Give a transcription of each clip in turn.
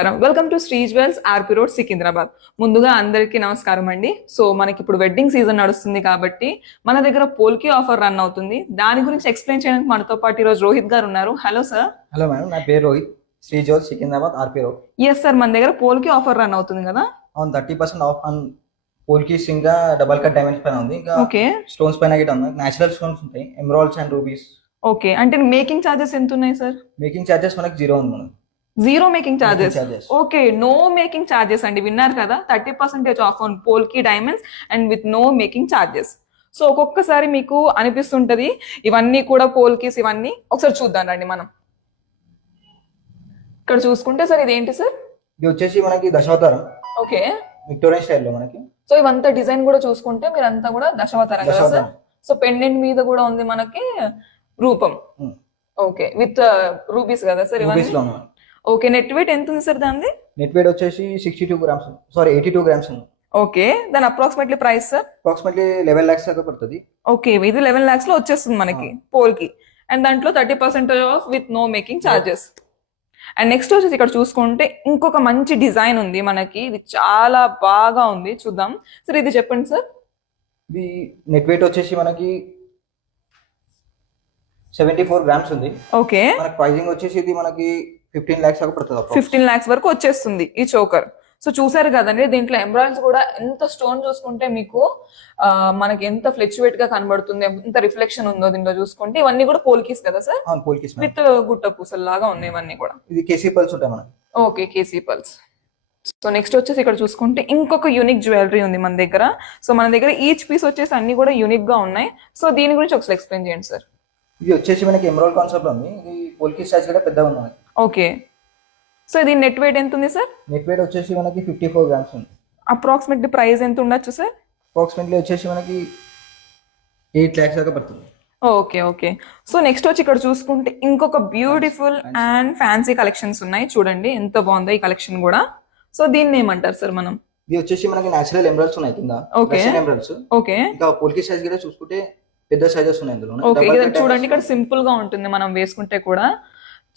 Welcome to Shri Jewels RP Road Secunderabad. ముందుగా అందరికీ నమస్కారం అండి. సో మనకి ఇప్పుడు వెడ్డింగ్ సీజన్ నడుస్తుంది కాబట్టి మన దగ్గర పోల్కి ఆఫర్ రన్ అవుతుంది. దాని గురించి ఎక్స్ప్లెయిన్ చేయడానికి మనతో పాటు ఈరోజు రోహిత్ గారు ఉన్నారు. Hello sir. హలో మేడం, నా పేరు Rohit, Shri Jewels Secunderabad RP Road. Yes sir, మన దగ్గర పోల్కి ఆఫర్ రన్ అవుతుంది కదా. అవును, 30% ఆఫ్ ఆన్ పోల్కీస్, ఇంకా డబల్ కట్ డైమండ్స్ పైన ఉంది. ఇంకా ఓకే, స్టోన్స్ పైన గిట్ట ఉంది. నేచురల్ స్టోన్స్ ఉంటాయి, ఎమరాల్డ్స్ అండ్ రూబీస్. ఓకే, అంటే మేకింగ్ ఛార్జెస్ ఎంత ఉన్నాయి సార్? మేకింగ్ ఛార్జెస్ మనకి 0 ఉంది madam. Zero making charges. Okay, no making charges అండి. విన్నారు కదా, 30% off on polki diamonds and with no making charges. So ఒక్కొక్కసారి మీకు అనిపిస్తుంటది ఇవన్నీ కూడా పోల్కీస్, ఇవన్నీ ఒకసారి చూద్దాం రండి మనం. ఇక్కడ చూసుకుంటే సార్ ఇదేంటి సార్? ఇది వచ్చేసి మనకి దశావతారం. ఓకే, విక్టోరియన్ స్టైల్లో మనకి. సో ఇవంతా డిజైన్ కూడా చూసుకుంటే మీరంతా కూడా దశావతారం కదా సార్. సో పెండెంట్ మీద కూడా ఉంది మనకి రూపం. ఓకే, విత్ రూబీస్ కదా సార్ ఇవన్నీ. ఓకే, నెట్ వెయిట్ ఎంత ఉంది సార్ దాన్ని? నెట్ వెయిట్ వచ్చేసి 82 గ్రామ్స్, సారీ 82 గ్రామ్స్ ఉంది. ఓకే, దాని approximately price sir? Approximately 11 lakhs దాకా పడుతుంది. ఓకే, ఇది 11 lakhs లో వచ్చేస్తుంది మనకి పోల్కి. అండ్ దాంట్లో 30% off with no making charges. And next వచ్చేసి ఇక్కడ చూసుకుంటే ఇంకొక మంచి డిజైన్ ఉంది మనకి. ఇది చాలా బాగా ఉంది, చూద్దాం సార్. ఇది చెప్పండి సార్. ఇది నెట్ వెయిట్ వచ్చేసి మనకి 74 గ్రామ్స్ ఉంది. ఓకే, మనకి ప్రైజింగ్ వచ్చేసి ఇది మనకి 15 lakhs దాకా పడుతుంది. 15 lakhs వరకు వచ్చేస్తుంది ఈ చోకర్. సో చూసారు కదండి, దీంట్లో ఎంబ్రాయిడరీస్ కూడా ఎంత స్టోన్ చూసుకుంటే మీకు మనకి ఎంత ఫ్లెక్చువేట్ గా కనబడుతుంది, ఎంత రిఫ్లెక్షన్ ఉందో దీంట్లో చూసుకుంటే. ఇవన్నీ కూడా పోల్కీస్ కదా సార్? పోల్కీస్ విత్ గుట్ట పూసలు లాగా ఉన్నాయి ఇవన్నీ కూడా. ఇది కేసీ పల్స్ ఉంటాయి మనకి. ఓకే, కేసీ పల్స్. సో నెక్స్ట్ వచ్చేసి ఇక్కడ చూసుకుంటే ఇంకొక యూనిక్ జ్యువెలరీ ఉంది మన దగ్గర. సో మన దగ్గర ఈచ్ పీస్ వచ్చేసి అన్ని కూడా యూనిక్ గా ఉన్నాయి. సో దీని గురించి ఒకసారి ఎక్స్ప్లెయిన్ చేయండి సార్. ఇది వచ్చేసి మనకి ఎమరాల్డ్ కాన్సెప్ట్ ఉంది. ఇది పోల్కీ సైజ్ కూడా పెద్దగా ఉంది మనకి. ఓకే, సో ఇది నెట్ వెయిట్ ఎంత ఉంది సార్? నెట్ వెయిట్ వచ్చేసి మనకి 54 గ్రామ్స్ ఉంది. అప్రాక్సిమేట్లీ ప్రైస్ ఎంత ఉండొచ్చు సార్? అప్రాక్సిమేట్లీ వచ్చేసి మనకి 8 lakhs దాకా పడుతుంది. Okay, okay. సో నెక్స్ట్ వచ్చి ఇక్కడ చూసుకుంటే ఇంకొక బ్యూటిఫుల్ అండ్ ఫ్యాన్సీ కలెక్షన్స్ ఉన్నాయి. చూడండి ఎంత బాగుందో ఈ కలెక్షన్ కూడా. సో దీన్ని ఏమంటారు సార్ మనం? ఇది వచ్చేసి మనకి నేచురల్ ఎమరాల్డ్స్ ఉన్నాయి కింద. Okay, emeralds. ఓకే. ఇంకా పోల్కీ సైజ్ కూడా చూసుకుంటే పెద్ద సైజెస్ ఉన్నాయి ఇందులో. ఓకే, చూడండి ఇక్కడ సింపుల్ గా ఉంటుంది, మనం వేసుకుంటే కూడా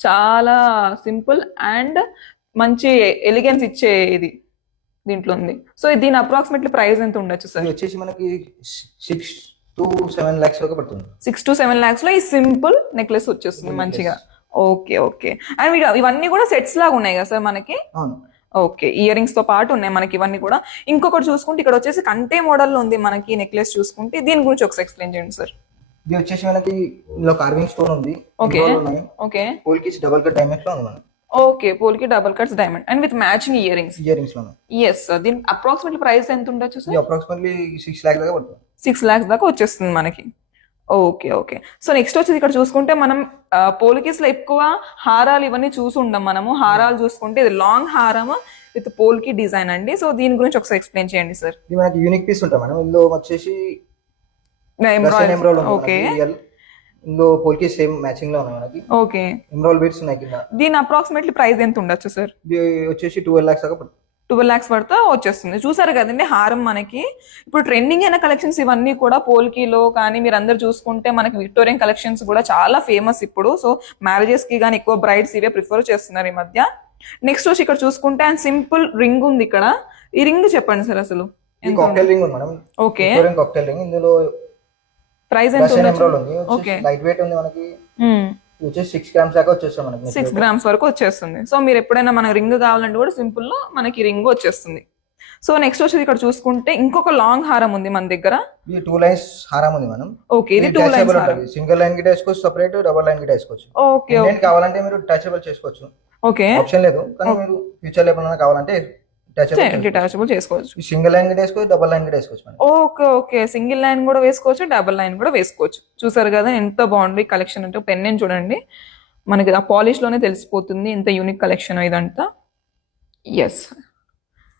చాలా సింపుల్ అండ్ మంచి ఎలిగెన్స్ ఇచ్చే ఇది దీంట్లో ఉంది. సో దీని అప్రాక్సిమేట్లీ ప్రైస్ ఎంత ఉండొచ్చు సార్? వచ్చేసి మనకి 6 to 7 lakhs వరకు పడుతుంది. 6 to 7 lakhs లో ఈ సింపుల్ నెక్లెస్ వచ్చేస్తుంది మంచిగా. Okay, okay. అండ్ ఇవన్నీ కూడా సెట్స్ లాగా ఉన్నాయి కదా సార్ మనకి? ఓకే, ఇయర్ రింగ్స్ తో పాటు ఉన్నాయి మనకి ఇవన్నీ కూడా. ఇంకొకటి చూసుకుంటే ఇక్కడ వచ్చేసి కంటే మోడల్ లో ఉంది మనకి నెక్లెస్ చూసుకుంటే. దీని గురించి ఒకసారి ఎక్స్ప్లెయిన్ చేయండి సార్. ఇది వచ్చేసి మనకి ఇందులో కార్వింగ్ స్టోన్ ఉంది. Okay, okay. Polkis double cut diamonds లో ఉంది మనకి. Okay, polki double cuts diamond and with matching earrings. Yes, దీని అప్రాక్సిమేట్లీ ప్రైస్ ఎంత ఉండొచ్చు సార్? అప్రాక్సిమేట్లీ 6 lakhs దాకా పడుతుంది. 6 lakhs దాకా వచ్చేస్తుంది మనకి. Okay, okay. సో నెక్స్ట్ వచ్చేది ఇక్కడ చూసుకుంటే మనం పోల్కీస్ లో ఎక్కువ హారాలు ఇవన్నీ చూసి ఉండం మనము. హారాలు చూసుకుంటే ఇది లాంగ్ హారం విత్ పోల్కి డిజైన్ అండి. సో దీని గురించి ఒకసారి ఎక్స్ప్లెయిన్ చేయండి సార్. ఇది మనకి యూనిక్ పీస్ ఉంటాయి మనం. ఇందులో వచ్చేసి ఓకే, ఇందులో పోల్కి సేమ్ మ్యాచింగ్ లో ఉన్నాయి మనకి. ఓకే, ఎమరాల్డ్ బీడ్స్ ఉన్నాయి కింద. దీని అప్రాక్సిమేట్లీ ప్రైస్ ఎంత ఉండొచ్చు సార్? ఇది వచ్చేసి 12 lakhs దాకా పడుతుంది. 12 lakhs పడితే వచ్చేస్తుంది. చూసారు కదండి హారం మనకి. ఇప్పుడు ట్రెండింగ్ అయిన కలెక్షన్స్ ఇవన్నీ కూడా పోల్కీలో కానీ మీరు అందరు చూసుకుంటే మనకి విక్టోరియన్ కలెక్షన్స్ కూడా చాలా ఫేమస్ ఇప్పుడు. సో మ్యారేజెస్ కి కానీ ఎక్కువ బ్రైడ్స్ ఇవే ప్రిఫర్ చేస్తున్నారు ఈ మధ్య. నెక్స్ట్ వచ్చి ఇక్కడ చూసుకుంటే అండ్ సింపుల్ రింగ్ ఉంది ఇక్కడ. ఈ రింగ్ చెప్పండి సార్ అసలు. కాక్టైల్ రింగ్ ఉంది మేడం. Okay, cocktail ring. ఇందులో ప్రైస్ ఎంత ఉంది? ఓకే, లైట్ వెయిట్ ఉంది మనకి. వచ్చేసి 6 grams దాకా వచ్చేస్తుంది మనకి. 6 grams వరకు వచ్చేస్తుంది. సో మీరు ఎప్పుడైనా మనకి రింగ్ కావాలంటే కూడా సింపుల్ లో మనకి రింగ్ వచ్చేస్తుంది. సో నెక్స్ట్ వచ్చేది ఇక్కడ చూసుకుంటే ఇంకొక లాంగ్ హారం ఉంది మన దగ్గర. ఇది 2 lines హారం ఉంది మనం. ఓకే, ఇది 2 lines హారం. సింగిల్ లైన్ గిట వేసుకోవచ్చు, సెపరేట్ డబుల్ లైన్ గిట వేసుకోవచ్చు. Okay, okay. కావాలంటే మీరు టచబుల్ చేసుకోవచ్చు. ఓకే, ఆప్షన్ లేదు, కానీ మీరు ఫ్యూచర్ లో ఎప్పుడైనా కావాలంటే డిటాచబుల్ చేసుకోవచ్చు. సింగిల్ లైన్ గిట వేసుకోవచ్చు, డబుల్ లైన్ గిట వేసుకోవచ్చు. Okay, okay. సింగిల్ లైన్ కూడా వేసుకోవచ్చు, డబుల్ లైన్ కూడా వేసుకోవచ్చు. చూసారు కదా ఎంత బాగుంది కలెక్షన్. అంటే పెన్ చూడండి మనకి ఆ పాలిష్ లోనే తెలిసిపోతుంది ఎంత యూనిక్ కలెక్షన్ ఇదంతా. ఎస్.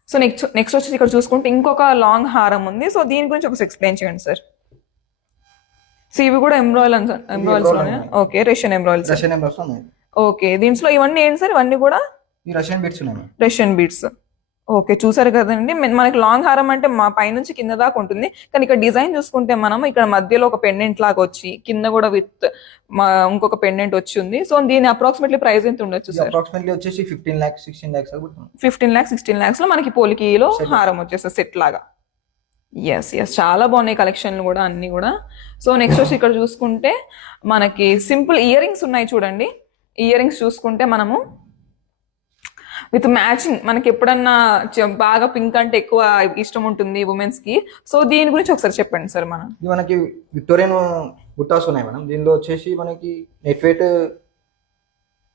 సో నెక్స్ట్ వచ్చి ఇక్కడ చూసుకుంటే ఇంకొక లాంగ్ హారం ఉంది. సో దీని గురించి ఒకసారి ఎక్స్ప్లెయిన్ చేయండి సార్. సో ఇవి కూడా ఎంబ్రాయిల్స్ లోనే. Okay, Russian ఎంబ్రాయిల్స్. ఓకే, దీంట్లో ఇవన్నీ ఏంటి సార్? ఇవన్నీ కూడా రష్యన్ బీడ్స్ ఉన్నాయి. Russian beads. ఓకే, చూసారు కదండి. మనకి లాంగ్ హారం అంటే మా పైనుంచి కింద దాకా ఉంటుంది, కానీ ఇక్కడ డిజైన్ చూసుకుంటే మనం ఇక్కడ మధ్యలో ఒక పెండెంట్ లాగా వచ్చి కింద కూడా విత్ ఇంకొక పెండెంట్ వచ్చి ఉంది. సో దీని అప్రాక్సిమేట్లీ ప్రైస్ ఎంత ఉండొచ్చు సార్? అప్రాక్సిమేట్లీ వచ్చేసి 15 lakhs 16 lakhs 15 lakhs 16 lakhs లో మనకి పోలికిలో హారం వచ్చేస్తుంది సెట్ లాగా. ఎస్ ఎస్, చాలా బాగున్నాయి కలెక్షన్లు కూడా అన్ని కూడా. సో నెక్స్ట్ వచ్చి ఇక్కడ చూసుకుంటే మనకి సింపుల్ ఇయర్ రింగ్స్ ఉన్నాయి చూడండి. ఇయర్ రింగ్స్ చూసుకుంటే మనము విత్ మ్యాచింగ్, మనకి ఎప్పుడన్నా బాగా పింక్ అంటే ఎక్కువ ఇష్టం ఉంటుంది ఉమెన్స్ కి. సో దీని గురించి ఒకసారి చెప్పండి సార్. ఇది మనకి విక్టోరియన్ బుట్టాస్ ఉన్నాయి మేడం. దీనిలో వచ్చేసి మనకి నెట్ వెయిట్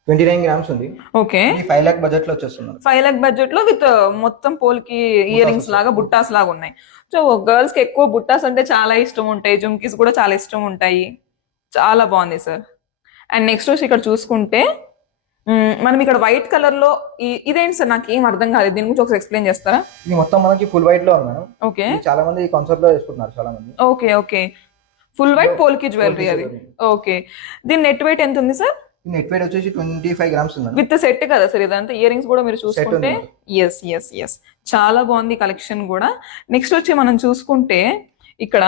29 grams ఉంది. ఓకే, 5 lakh బడ్జెట్ లో వచ్చేస్తుంది. 5 lakh బడ్జెట్ లో విత్ మొత్తం పోల్కి ఇయర్ రింగ్స్ లాగా బుట్టాస్ లాగా ఉన్నాయి. సో గర్ల్స్ కి ఎక్కువ బుట్టాస్ అంటే చాలా ఇష్టం ఉంటాయి, జుమ్కీస్ కూడా చాలా ఇష్టం ఉంటాయి. చాలా బాగుంది సార్. అండ్ నెక్స్ట్ వచ్చి ఇక్కడ చూసుకుంటే మనం ఇక్కడ వైట్ కలర్ లో ఇదేంటి సార్, నాకు ఏం అర్థం కాలేదు, దీని గురించి ఒకసారి ఎక్స్ప్లెయిన్ చేస్తారా? ఇది మొత్తం మనకి ఫుల్ వైట్ లో ఉంది మేడం. ఓకే, చాలా మంది కాన్సెప్ట్ లో వేసుకుంటున్నారు చాలా మంది. Okay okay, full white polki jewellery అది. ఓకే, దీని నెట్ వెయిట్ ఎంత ఉంది సార్? నెట్ వెయిట్ వచ్చేసి 25 grams ఉంది విత్ సెట్ కదా సార్ ఇదంతా? ఇయర్ రింగ్స్ కూడా మీరు చూసుకుంటే ఎస్ ఎస్ ఎస్, చాలా బాగుంది కలెక్షన్ కూడా. నెక్స్ట్ వచ్చి మనం చూసుకుంటే ఇక్కడ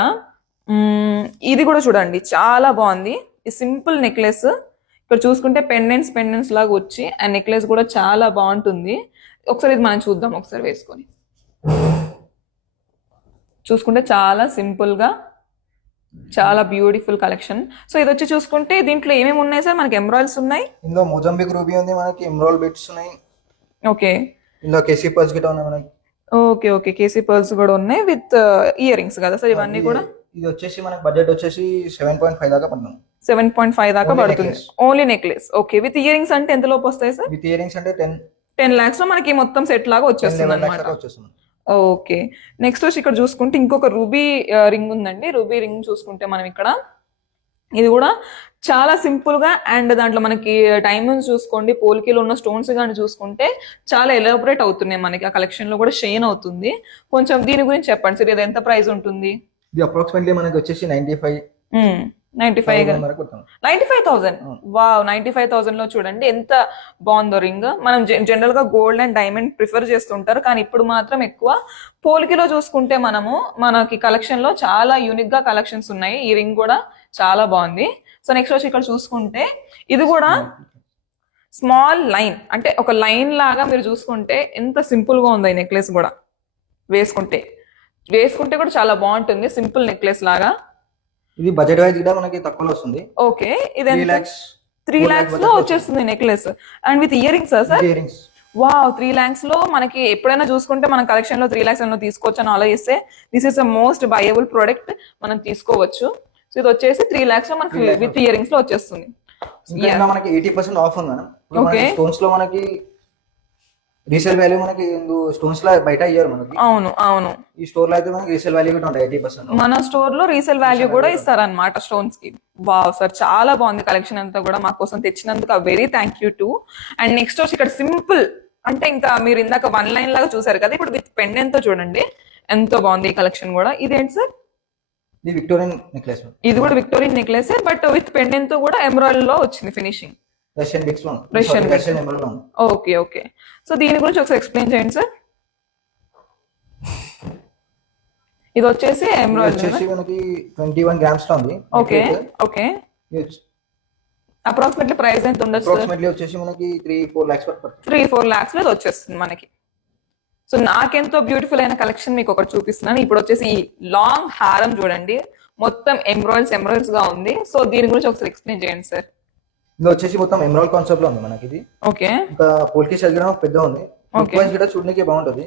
ఇది కూడా చూడండి, చాలా బాగుంది. ఈ సింపుల్ నెక్లెస్ ఇక్కడ చూసుకుంటే పెండెంట్స్ లాగా వచ్చి, ఆ నెక్లెస్ కూడా చాలా బాగుంటుంది. ఒకసారి ఇది మనం చూద్దాం, ఒకసారి వేసుకొని చూసుకుంటే చాలా సింపుల్ గా చాలా బ్యూటిఫుల్ కలెక్షన్. సో ఇది వచ్చి చూసుకుంటే దీంట్లో ఏమేమి ఉన్నాయి సార్? మనకి ఎమరాల్డ్స్ ఉన్నాయి, ఇందులో మోజంబిక్ రూబీ ఉంది, మనకి ఎమరాల్డ్ బిట్స్ ఉన్నాయి. ఓకే, ఇందులో కేసీ పర్ల్స్ గిట్ట ఉన్నాయి మనకి. ఓకే ఓకే, కేసీ పర్ల్స్ కూడా ఉన్నాయి విత్ ఇయర్ రింగ్స్ కదా సార్ ఇవన్నీ కూడా? ఇది వచ్చేసి మనకి బడ్జెట్ వచ్చేసి 7.5 దాకా పడుతుంది. 7.5 దాకా పడుతుంది only necklace. Okay, with ear rings అంటే ఎంత లోపు వస్తాయి సార్? విత్ ఇయర్ రింగ్స్ అంటే 10 lakhs లో మనకి మొత్తం సెట్ లాగా వచ్చేస్తుంది అనమాట. ఓకే, నెక్స్ట్ వచ్చి ఇక్కడ చూసుకుంటే ఇంకొక రూబీ రింగ్ ఉందండి. రూబీ రింగ్ చూసుకుంటే మనం ఇక్కడ ఇది కూడా చాలా సింపుల్ గా, అండ్ దాంట్లో మనకి డైమండ్స్ చూసుకోండి, పోల్కీలో ఉన్న స్టోన్స్ కానీ చూసుకుంటే చాలా ఎలాబరేట్ అవుతున్నాయి మనకి. ఆ కలెక్షన్ లో కూడా షైన్ అవుతుంది. కొంచెం దీని గురించి చెప్పండి సార్, ఇది ఎంత ప్రైస్ ఉంటుంది? ఇది అప్రాక్సిమేట్లీ మనకి వచ్చేసి 95,000. వావ్, 95,000 లో చూడండి ఎంత బాగుందో రింగ్. మనం జనరల్ గా గోల్డ్ అండ్ డైమండ్ ప్రిఫర్ చేస్తుంటారు, కానీ ఇప్పుడు మాత్రం ఎక్కువ పోల్కిలో చూసుకుంటే మనము మనకి కలెక్షన్ లో చాలా యూనిక్ గా కలెక్షన్స్ ఉన్నాయి. ఈ రింగ్ కూడా చాలా బాగుంది. సో నెక్స్ట్ వచ్చి ఇక్కడ చూసుకుంటే ఇది కూడా స్మాల్ లైన్, అంటే ఒక లైన్ లాగా మీరు చూసుకుంటే ఎంత సింపుల్ గా ఉంది ఈ నెక్లెస్ కూడా. వేసుకుంటే కూడా చాలా బాగుంటుంది, సింపుల్ నెక్లెస్ లాగా. ఇది బడ్జెట్ వైజ్ కూడా మనకి తక్కువలో వస్తుంది. ఓకే, ఇది 3 lakhs లో వచ్చేస్తుంది necklace and with ear rings sir? Wow, 3 lakhs లో మనకి ఎప్పుడైనా చూసుకుంటే మన కలెక్షన్ లో 3 lakhs లో తీసుకోవచ్చు అని ఆలోచిస్తే this is the most buyable product, మనం తీసుకోవచ్చు. సో ఇది వచ్చేసి 3 lakhs లో మనకి విత్ ఇయర్ రింగ్స్ లో వచ్చేస్తుంది. మనకి 80% ఆఫ్ ఉంది మేడం. స్టోన్స్ లో మనకి రీసేల్ వాల్యూ మనకి స్టోన్స్ లో బయట ఇయ్యారు మనకి. అవును అవును, ఈ స్టోర్ లో అయితే మనకి రీసేల్ వాల్యూ కూడా ఉంటాయి 80%. మన స్టోర్ లో రీసేల్ వాల్యూ కూడా ఇస్తారనమాట స్టోన్స్ కి. వావ్ సార్, చాలా బాగుంది కలెక్షన్ అంతా కూడా. మా కోసం తెచ్చినందుకు very thank you too. And next వచ్చి ఇక్కడ సింపుల్ అంటే ఇంకా మీరు ఇందాక 1 line లాగా చూసారు కదా, ఇప్పుడు విత్ పెండెంట్ తో చూడండి ఎంతో బాగుంది ఈ కలెక్షన్ కూడా. ఇదేంటి సార్? ఇది విక్టోరియన్ నెక్లెస్. ఇది కూడా Victorian necklace, but with pendant తో కూడా ఎమరాల్డ్ లో వచ్చింది ఫినిషింగ్. ఓకే ఓకే, సో దీని గురించి ఒకసారి ఎక్స్ప్లెయిన్ చేయండి సార్. ఇది వచ్చేసి ఎమరాల్డ్ మనకి 21 grams లో ఉంది. ఓకే ఓకే, అప్రాక్సిమేట్లీ ప్రైస్ ఎంత ఉండొచ్చు? అప్రాక్సిమేట్లీ వచ్చేసి మనకి 3-4 lakhs పడుతుంది. 3-4 lakhs లో వచ్చేస్తుంది మనకి. సో నాకెంతో బ్యూటిఫుల్ అయిన కలెక్షన్ మీకు ఒకటి చూపిస్తున్నాను. ఇప్పుడు వచ్చేసి ఈ లాంగ్ హారం చూడండి, మొత్తం ఎమరాల్డ్స్ గా ఉంది. సో దీని గురించి ఒకసారి ఎక్స్ప్లెయిన్ చేయండి సార్. ఇది వచ్చేసి మొత్తం ఎమరాల్డ్ కాన్సెప్ట్ లో ఉంది మనకి. ఇది ఓకే, ఇంకా పోల్కి సైజ్ కూడా పెద్ద ఉంది. కూడా చూడడానికి బాగుంటది.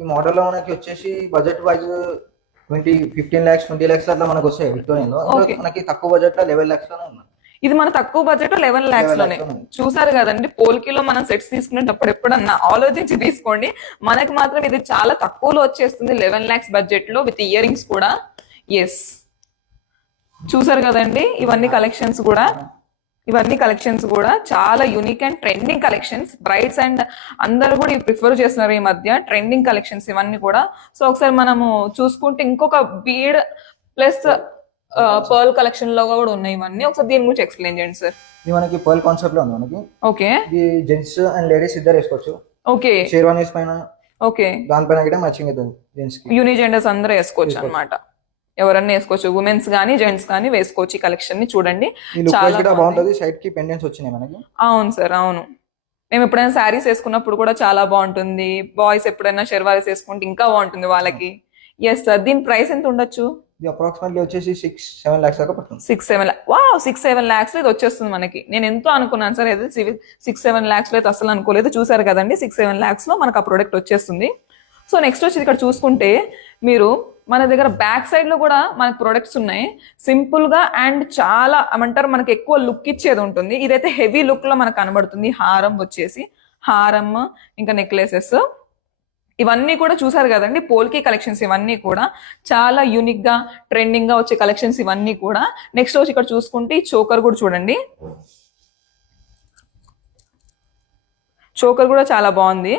ఈ మోడల్ లో మనకి వచ్చేసి బడ్జెట్ వైజ్ 15 lakhs 20 lakhs అట్లా మనకు వస్తాయి విక్టోరియన్ లో. మనకి తక్కువ బడ్జెట్ లో 11 lakhs లోనే ఉంది. ఇది మన తక్కువ బడ్జెట్ 11 lakhs లోనే చూసారు కదండి. పోల్కిలో మనం సెట్స్ తీసుకునేటప్పుడు ఎప్పుడన్నా ఆలోచించి తీసుకోండి. మనకి మాత్రం ఇది చాలా తక్కువలో వచ్చేస్తుంది 11 lakhs బడ్జెట్ లో విత్ ఇయర్ రింగ్స్ కూడా. ఎస్, చూసారు కదండి. ఇవన్నీ కలెక్షన్స్ కూడా చాలా unique and trending collections. Brides and అందరూ కూడా ఇవి ప్రిఫర్ చేస్తున్నారు ఈ మధ్య, ట్రెండింగ్ కలెక్షన్స్ ఇవన్నీ కూడా. సో ఒకసారి మనము చూసుకుంటే ఇంకొక బీడ్ ప్లస్ పర్ల్ కలెక్షన్ లో కూడా ఉన్నాయి ఇవన్నీ. ఒకసారి దీని గురించి ఎక్స్ప్లెయిన్ చేయండి సార్. ఇది మనకి పర్ల్ కాన్సెప్ట్ లో ఉంది మనకి. ఓకే, ఇది జెంట్స్ అండ్ లేడీస్ ఇద్దరు వేసుకోవచ్చు. ఓకే, షేర్వానీస్ పైన ఓకే, దానిపైన కూడా మ్యాచింగ్ అవుతుంది జెంట్స్ కి. యూని జెండర్స్ అందరూ వేసుకోవచ్చు అన్నమాట. ఎవరన్నా వేసుకోవచ్చు, ఉమెన్స్ గానీ జెంట్స్ గానీ వేసుకోవచ్చు. ఈ కలెక్షన్ ని చూడండి, ఈ లుక్ చాలా వైజ్ కూడా బాగుంది. బాగుంటది. సైడ్ కి పెండెంట్స్ వచ్చినాయి మనకి. అవును సార్, అవును. మేము ఎప్పుడైనా శారీస్ వేసుకున్నప్పుడు కూడా చాలా బాగుంటుంది. బాయ్స్ ఎప్పుడైనా షెర్వారీస్ వేసుకుంటే ఇంకా బాగుంటుంది వాళ్ళకి. ఎస్ సార్, దీని ప్రైస్ ఎంత ఉండొచ్చు? ఇది అప్రాక్సిమేట్లీ వచ్చేసి 6-7 lakhs దాకా పడుతుంది. 6-7 వావ్, 6-7 lakhs లో ఇది వచ్చేస్తుంది మనకి. నేను ఎంతో అనుకున్నాను సార్, అయితే 6-7 lakhs లో అయితే అసలు అనుకోలేదు. చూసారు కదండి, 6-7 lakhs లో మనకు ఆ ప్రోడక్ట్ వచ్చేస్తుంది. సో నెక్స్ట్ వచ్చి ఇక్కడ చూసుకుంటే మీరు మన దగ్గర బ్యాక్ సైడ్ లో కూడా మనకు ప్రొడక్ట్స్ ఉన్నాయి. సింపుల్ గా అండ్ చాలా ఏమంటారు మనకి ఎక్కువ లుక్ ఇచ్చేది ఉంటుంది. ఇదైతే హెవీ లుక్ లో మనకు కనబడుతుంది. హారం వచ్చేసి, హారం ఇంకా నెక్లెసెస్ ఇవన్నీ కూడా చూసారు కదండి. పోల్కి కలెక్షన్స్ ఇవన్నీ కూడా చాలా యూనిక్ గా ట్రెండింగ్ గా వచ్చే కలెక్షన్స్ ఇవన్నీ కూడా. నెక్స్ట్ వచ్చి ఇక్కడ చూసుకుంటే ఈ చోకర్ కూడా చూడండి. చోకర్ కూడా చాలా బాగుంది.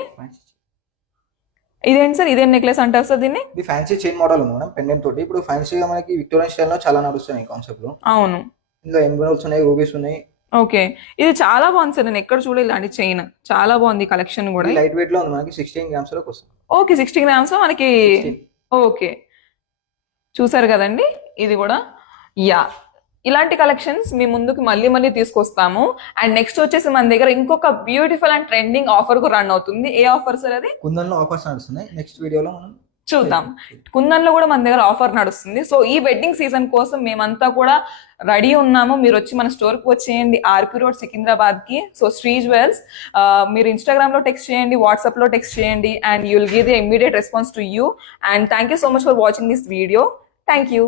ఇదేంటి సార్, ఇదేం నెక్లెస్ అంటారు సార్ దీన్ని? ఇది ఫ్యాన్సీ చైన్ మోడల్ ఉంది మేడం, పెండెంట్ తోటి. ఇప్పుడు ఫ్యాన్సీగా మనకి విక్టోరియన్ స్టైల్ లో చాలా నడుస్తున్నాయి కాన్సెప్ట్ లో. అవును, ఇందులో ఎమరాల్డ్స్ ఉన్నాయి, రూబీస్ ఉన్నాయి. ఓకే, ఇది చాలా బాగుంది సార్. నేను ఎక్కడ చూడలేదు ఇలాంటి చైన్. చాలా బాగుంది కలెక్షన్ కూడా. లైట్ వెయిట్ లో ఉంది మనకి, 16 grams లోకి వస్తుంది. ఓకే, 60 grams లో మనకి. 16. ఓకే, చూసారు కదండి. ఇది కూడా యా, ఇలాంటి కలెక్షన్స్ మీ ముందుకు మళ్ళీ మళ్ళీ తీసుకొస్తాము. అండ్ నెక్స్ట్ వచ్చేసి మన దగ్గర ఇంకొక బ్యూటిఫుల్ అండ్ ట్రెండింగ్ ఆఫర్ కూడా రన్ అవుతుంది. ఏ ఆఫర్ సార్ అది? కుందన్లో ఆఫర్స్ నడుస్తున్నాయి. నెక్స్ట్ వీడియోలో మనం చూద్దాం. కుందన్లో కూడా మన దగ్గర ఆఫర్ నడుస్తుంది. సో ఈ వెడ్డింగ్ సీజన్ కోసం మేమంతా కూడా రెడీ ఉన్నాము. మీరు వచ్చి మన స్టోర్ కి వచ్చేయండి, ఆర్పి రోడ్ సికింద్రాబాద్ కి. సో శ్రీ జ్యువెల్స్, మీరు ఇన్స్టాగ్రామ్ లో టెక్స్ట్ చేయండి, వాట్సాప్ లో టెక్స్ట్ చేయండి, and you will give the immediate response to you. And thank you so much for watching this video. Thank you.